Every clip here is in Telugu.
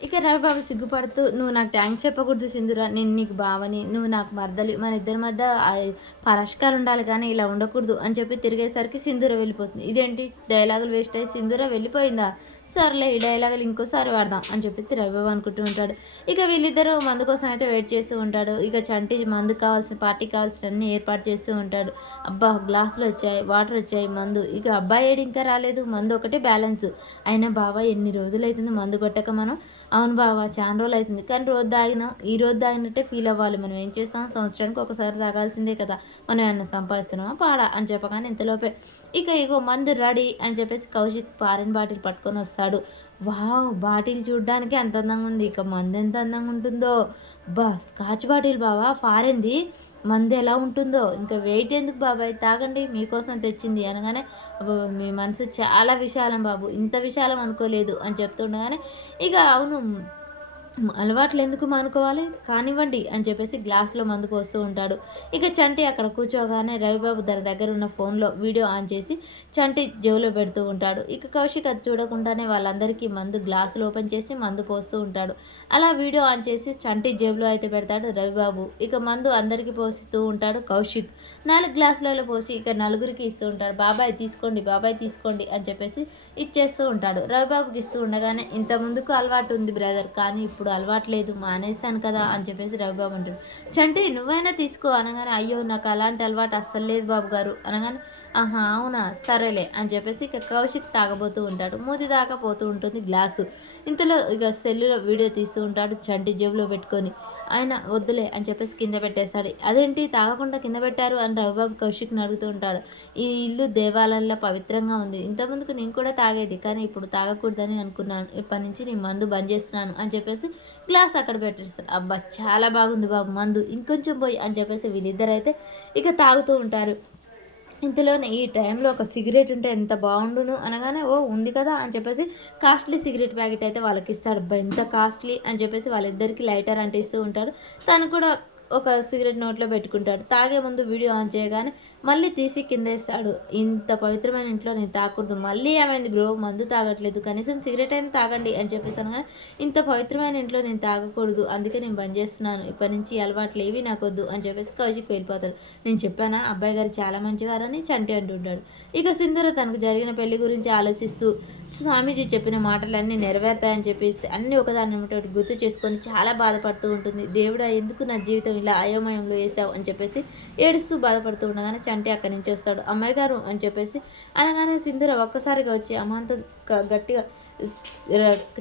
ఇక రవిబాబు సిగ్గుపడుతూ, "నువ్వు నాకు థాంక్స్ చెప్పకూడదు సింధూర. నేను నీకు బావని, నువ్వు నాకు మరదలి. మన ఇద్దరి మధ్య పరిష్కారం ఉండాలి కానీ ఇలా ఉండకూడదు" అని చెప్పి తిరిగేసరికి సింధూర వెళ్ళిపోతుంది. ఇదేంటి డైలాగులు వేస్ట్ అయ్యి సింధూర వెళ్ళిపోయిందా? సర్లే ఈ డైలాగులు ఇంకోసారి వాడదాం అని చెప్పేసి రవిబాబు అనుకుంటూ ఉంటాడు. ఇక వీళ్ళిద్దరూ మందు కోసం అయితే వెయిట్ చేస్తూ ఉంటాడు. ఇక చంటి మందుకు కావాల్సిన పార్టీకి కావాల్సినవన్నీ ఏర్పాటు చేస్తూ ఉంటాడు. అబ్బా! గ్లాసులు వచ్చాయి, వాటర్ వచ్చాయి, మందు. ఇక అబ్బాయి ఏడు ఇంకా రాలేదు. మందు ఒకటే బ్యాలెన్స్. అయినా బావ ఎన్ని రోజులైతుంది మందు కొట్టక మనం. అవును బావ చానా రోజులైతుంది. కానీ రోజు తాగినాం. ఈ రోజు తాగినట్టే ఫీల్ అవ్వాలి. మనం ఏం చేస్తాం? సంవత్సరానికి ఒకసారి తాగాల్సిందే కదా! మనం ఏమన్నా సంపాదిస్తున్నామా పాడా అని చెప్పగానే ఇంతలోపే ఇగో మందు రెడీ అని చెప్పేసి కౌశిక్ ఫారెన్ బాటిల్ పట్టుకొని వస్తాడు. వావ్! బాటిల్ చూడ్డానికి అంత అందంగా ఉంది. ఇక మందు ఎంత అందంగా ఉంటుందో! స్కాచ్ బాటిల్ బావా ఫారెన్‌ది. మందు ఎలా ఉంటుందో! ఇంకా వెయిట్ ఎందుకు బాబాయ్ తాగండి మీకోసం తెచ్చింది అనగానే, అబ్బబ్బా! మీ మనసు చాలా విశాలం బాబు. ఇంత విశాలం అనుకోలేదు అని చెప్తుండగానే, ఇక అవును అలవాట్లు ఎందుకు మానుకోవాలి? కానివ్వండి అని చెప్పేసి గ్లాస్‌లో మందు పోస్తూ ఉంటాడు. ఇక చంటి అక్కడ కూర్చోగానే రవిబాబు తన దగ్గర ఉన్న ఫోన్‌లో వీడియో ఆన్ చేసి చంటి జేబులో పెడుతూ ఉంటాడు. ఇక కౌశిక్ అది చూడకుండానే వాళ్ళందరికీ మందు గ్లాసులు ఓపెన్ చేసి మందు పోస్తూ ఉంటాడు. అలా వీడియో ఆన్ చేసి చంటి జేబులో అయితే పెడతాడు రవిబాబు. ఇక మందు అందరికీ పోస్తూ ఉంటాడు కౌశిక్. 4 గ్లాసులలో పోసి ఇక నలుగురికి ఇస్తూ ఉంటాడు. బాబాయ్ తీసుకోండి, బాబాయ్ తీసుకోండి అని చెప్పేసి ఇచ్చేస్తూ ఉంటాడు. రవిబాబుకి ఇస్తూ ఉండగానే ఇంత ముందుకు అలవాటు ఉంది బ్రదర్. కానీ ఇప్పుడు అలవాటు లేదు మానేశాను కదా అని చెప్పేసి రవిబాబు అంటాడు. చంటి నువ్వైనా తీసుకో అనగానే, అయ్యో నాకు అలాంటి అలవాటు అస్సలు లేదు బాబు గారు అనగానే, ఆహా అవునా సరేలే అని చెప్పేసి ఇక కౌశిక్ తాగబోతూ ఉంటాడు. మూతి దాకా పోతూ ఉంటుంది గ్లాసు. ఇంతలో ఇక సెల్లులో వీడియో తీస్తూ ఉంటాడు చంటి జేబులో పెట్టుకొని. ఆయన వద్దులే అని చెప్పేసి కింద పెట్టేస్తాడు. అదేంటి తాగకుండా కింద పెట్టారు అని రవిబాబు కౌశిక్ని అడుగుతూ ఉంటాడు. ఈ ఇల్లు దేవాలయంలో పవిత్రంగా ఉంది. ఇంతకుముందుకు నేను కూడా తాగేది కానీ ఇప్పుడు తాగకూడదని అనుకున్నాను. ఇప్పటి నుంచి నేను మందు బంద్ చేస్తున్నాను అని చెప్పేసి గ్లాస్ అక్కడ పెట్టేస్తాడు. అబ్బా చాలా బాగుంది బాబు మందు ఇంకొంచెం పోయి అని చెప్పేసి వీళ్ళిద్దరైతే ఇక తాగుతూ ఉంటారు. ఇంతలోనే ఈ టైంలో ఒక సిగరెట్ ఉంటే ఎంత బాగుండును అనగానే, ఓ ఉంది కదా అని చెప్పేసి కాస్ట్లీ సిగరెట్ ప్యాకెట్ అయితే వాళ్ళకి ఇస్తాడు. అబ్బా ఎంత కాస్ట్లీ అని చెప్పేసి వాళ్ళిద్దరికి లైటర్ అంటిస్తూ ఉంటాడు. తను కూడా ఒక సిగరెట్ నోట్లో పెట్టుకుంటాడు. తాగే ముందు వీడియో ఆన్ చేయగానే మళ్ళీ తీసి కిందేస్తాడు. ఇంత పవిత్రమైన ఇంట్లో నేను తాగకూడదు. మళ్ళీ ఏమైంది బ్రో మందు తాగట్లేదు కనీసం సిగరెట్ అయినా తాగండి అని చెప్పేసి అనగానే, ఇంత పవిత్రమైన ఇంట్లో నేను తాగకూడదు అందుకే నేను బంద్ చేస్తున్నాను. ఇప్పటి నుంచి అలవాట్లు ఏవి నాకొద్దు అని చెప్పేసి కౌశిక్ వెళ్ళిపోతాడు. నేను చెప్పానా అబ్బాయి గారు చాలా మంచివారని చంటి అంటుంటాడు. ఇక సింధూర తనకు జరిగిన పెళ్లి గురించి ఆలోచిస్తూ స్వామీజీ చెప్పిన మాటలన్నీ నెరవేరుతాయని చెప్పేసి అన్నీ ఒకదాని ఒకటి గుర్తు చేసుకొని చాలా బాధపడుతూ ఉంటుంది. దేవుడా ఎందుకు నా జీవితం ఇలా అయోమయంలో వేసావు అని చెప్పేసి ఏడుస్తూ బాధపడుతూ ఉండగానే చంటి అక్కడి నుంచి వస్తాడు. అమ్మాయి గారు అని చెప్పేసి అనగానే సింధూర ఒక్కసారిగా వచ్చి అమాంతం గట్టిగా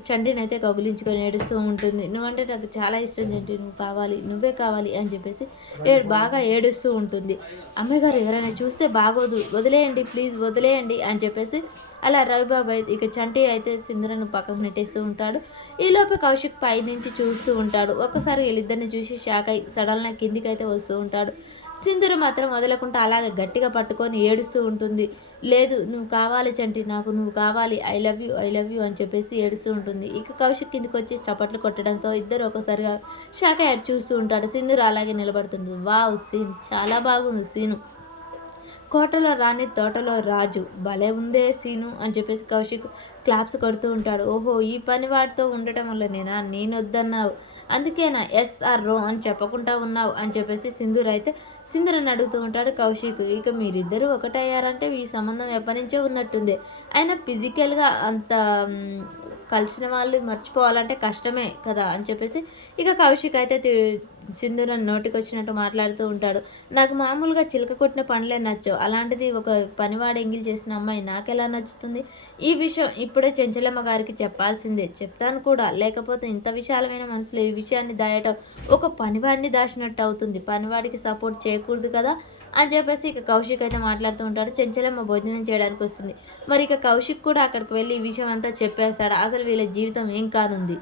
చంటిని అయితే కౌగిలించుకొని ఏడుస్తూ ఉంటుంది. నువ్వంటే నాకు చాలా ఇష్టం చంటి, నువ్వు కావాలి, నువ్వే కావాలి అని చెప్పేసి బాగా ఏడుస్తూ ఉంటుంది. అమ్మాయి గారు ఎవరైనా చూస్తే బాగోదు, వదిలేయండి ప్లీజ్ వదిలేయండి అని చెప్పేసి అలా రవిబాబు అయితే ఇక చంటి అయితే సింధురను పక్కకు నెట్టేస్తూ ఉంటాడు. ఈలోపు కౌశిక్ పై నుంచి చూస్తూ ఉంటాడు. ఒక్కసారి వీళ్ళిద్దరిని చూసి షాక్ అయి సడన్గా కిందికి అయితే వస్తూ ఉంటాడు. సింధూర మాత్రం వదలకుండా అలాగే గట్టిగా పట్టుకొని ఏడుస్తూ ఉంటుంది. లేదు నువ్వు కావాలి చంటి, నాకు నువ్వు కావాలి, I love you I love you అని చెప్పేసి ఏడుస్తూ ఉంటుంది. ఇక కౌశిక్ కిందికి వచ్చి చప్పట్లు కొట్టడంతో ఇద్దరు ఒకసారిగా షాక్ అయ్యాడు చూస్తూ ఉంటాడు. సింధూర అలాగే నిలబడుతుంది. వావ్ సీన్ చాలా బాగుంది సీను. కోటలో రాణి తోటలో రాజు భలే ఉందే సీను అని చెప్పేసి కౌశిక్ క్లాప్స్ కొడుతూ ఉంటాడు. ఓహో ఈ పని వాడితో ఉండటం వల్లనేనా నేను వద్దన్నావు, అందుకేనా ఎస్ ఆర్ రో అని చెప్పకుండా ఉన్నావు అని చెప్పేసి సింధూరని అడుగుతూ ఉంటాడు కౌశిక్. ఇక మీరిద్దరూ ఒకటయ్యారంటే ఈ సంబంధం ఎప్పటి నుంచో ఉన్నట్టుంది. అయినా ఫిజికల్గా అంత కలిసిన వాళ్ళు మర్చిపోవాలంటే కష్టమే కదా అని చెప్పేసి ఇక కౌశిక్ అయితే సింధూరని నోటికొచ్చినట్టు మాట్లాడుతూ ఉంటాడు. నాకు మామూలుగా చిలక కొట్టిన పండ్లే నచ్చవు, అలాంటిది ఒక పనివాడు ఎంగిల్ చేసిన అమ్మాయి నాకెలా నచ్చుతుంది? ఈ విషయం ఇప్పుడే చెంచలమ్మ గారికి చెప్పాల్సిందే, చెప్తాను కూడా. లేకపోతే ఇంత విశాలమైన మనసులో ఈ విషయాన్ని దాయటం ఒక పనివాడిని దాచినట్టు అవుతుంది. పనివాడికి సపోర్ట్ చేయకూడదు కదా అని చెప్పేసి ఇక కౌశిక్ అయితే మాట్లాడుతూ ఉంటాడు. చెంచలమ్మ భోజనం చేయడానికి వస్తుంది. మరి ఇక కౌశిక్ కూడా అక్కడికి వెళ్ళి ఈ విషయం అంతా చెప్పేస్తాడు. అసలు వీళ్ళ జీవితం ఏం కానుంది.